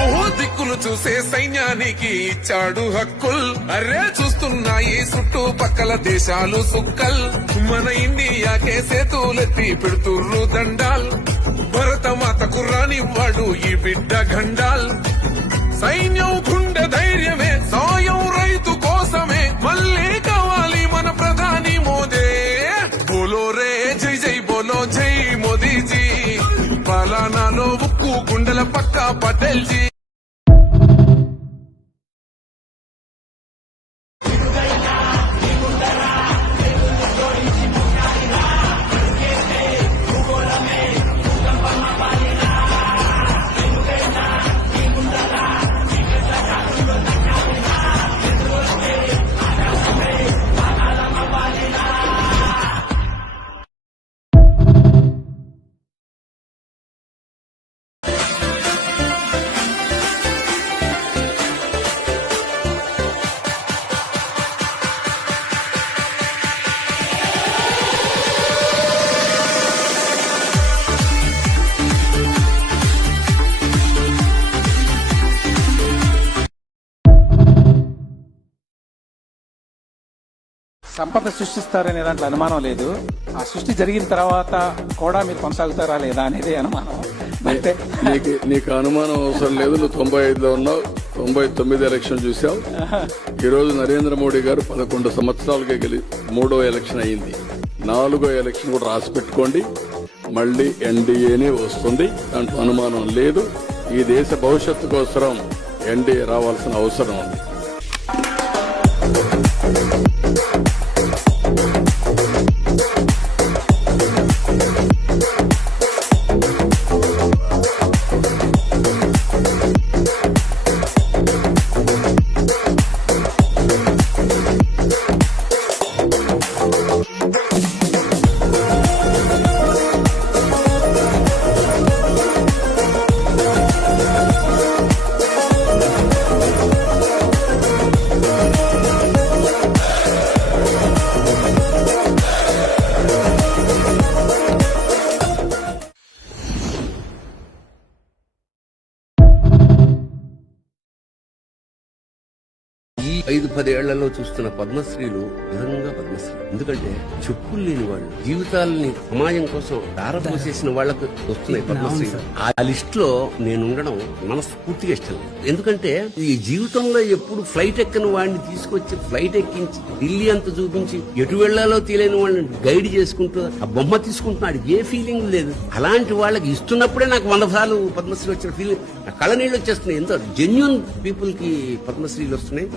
ఓహో దిక్కులు చూసే సైన్యానికి ఇచ్చాడు హక్కుల్. అర్రే చూస్తున్నాయి చుట్టూ పక్కల దేశాలు సుక్కల్. మన ఇండియాకే సేతులెత్తి పెడుతుర్రు దండాల్. భరతమాతకు రానివ్వాడు ఈ బిడ్డ గండాల్. సైన్యం గుండె ధైర్యమే, సాయం రైతు కోసమే, మళ్ళీ కావాలి మన ప్రధాని మోదే. బోలో రే జై జై బోలో జై మోదీజీ. పాలనాలో ఉక్కు గుండెల పక్క పటేల్ జీ. సంపద సృష్టిస్తారనే దాంట్లో అనుమానం లేదు. ఆ సృష్టి జరిగిన తర్వాత కూడా మీరు కొనసాగుతారా లేదా అనేది అనుమానం. అంటే నీకు అనుమానం అవసరం లేదు. నువ్వు 95లో ఉన్నావు, 99 ఎలక్షన్ చూసావు. ఈ రోజు నరేంద్ర మోడీ గారు 11 సంవత్సరాలుగా మూడో ఎలక్షన్ అయింది. 4వ ఎలక్షన్ కూడా రాసి పెట్టుకోండి. మళ్లీ ఎన్డీఏనే వస్తుంది, దాంట్లో అనుమానం లేదు. ఈ దేశ భవిష్యత్తు కోసం ఎన్డీఏ రావాల్సిన అవసరం ఉంది. ఈ 5-10 ఏళ్లలో చూస్తున్న పద్మశ్రీలు నిజంగా పద్మశ్రీ. ఎందుకంటే చెప్పులు లేని వాళ్ళు, జీవితాలని సమాజం కోసం దారపోసేసిన వాళ్లకు వస్తున్నాయి పద్మశ్రీ. ఆ లిస్ట్ లో నేను ఉండడం మనస్ఫూర్తిగా ఇష్టం. ఎందుకంటే ఈ జీవితంలో ఎప్పుడు ఫ్లైట్ ఎక్కని వాడిని తీసుకొచ్చి ఫ్లైట్ ఎక్కించి ఢిల్లీ అంతా చూపించి ఎటు వెళ్లాలో తెలియని వాళ్ళని గైడ్ చేసుకుంటూ ఆ బొమ్మ తీసుకుంటున్నాడు. ఏ ఫీలింగ్ లేదు. అలాంటి వాళ్ళకి ఇస్తున్నప్పుడే నాకు 100 సార్లు పద్మశ్రీ వచ్చిన ఫీలింగ్, కళ్ళ నీళ్ళు వచ్చేస్తున్నాయి. ఎంతో జెన్యూన్ పీపుల్ కి పద్మశ్రీలు వస్తున్నాయి.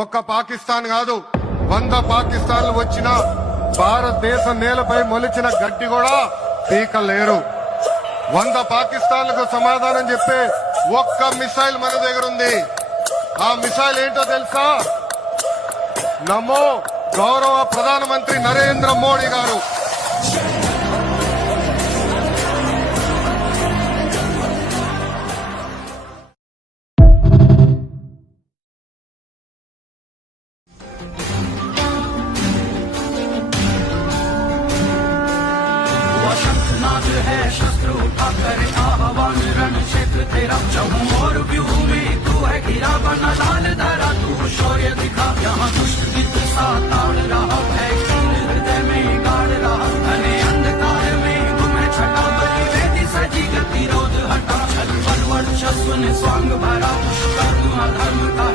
ఒక్క పాకిస్తాన్ కాదు 100 పాకిస్తాన్లు వచ్చినా భారతదేశ నేలపై మొలిచిన గడ్డి కూడా పీకలేరు. 100 పాకిస్తాన్లకు సమాధానం చెప్పే ఒక్క మిసైల్ మన దగ్గర ఉంది. ఆ మిసైల్ ఏంటో తెలుసా? నమో గౌరవ ప్రధానమంత్రి నరేంద్ర మోడీ గారు. शंखनाद है शस्त्र उठा कर आह्वान रण क्षेत्र तेरा चहु और व्यूह में तू है घिरा बना लाल धरा तू शौर्य दिखा यहाँ दुष्ट गिद्ध सा ताड़ रहा भय हृदय में गाड़ रहा घने अंधकार में गुमे छटा बलि वेदी सजी गतिरोध हटा छल बल वर्चस्व ने स्वांग भरा कर्म अधर्म का